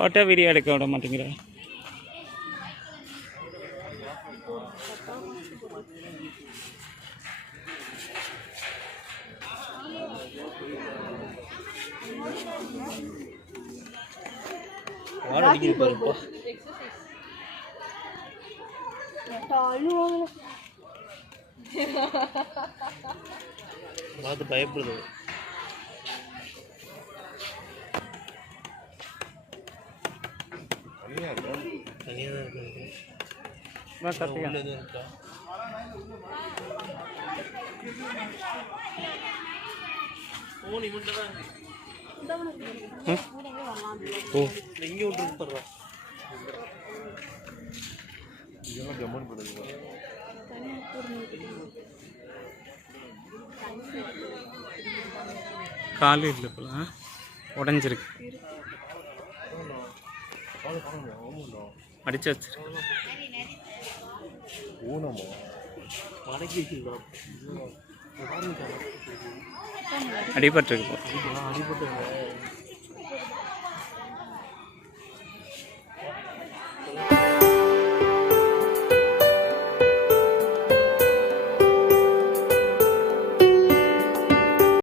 Photo video எடுக்க விட மாட்டேங்கிற. பார்த்து பயப்படுது. தனியாக தான் இருக்கு இருக்கா ஃபோன் இவன்ட்டு தான் இருக்கு ஓ இங்கே விட்டு போடுறா கால் இல்லை உடஞ்சிருக்கு. அடிச்சு வச்சிருக்கு ஊனமா? மடக்கி வச்சிருக்கான் அடிபட்டிருக்கு. அடிபட்டு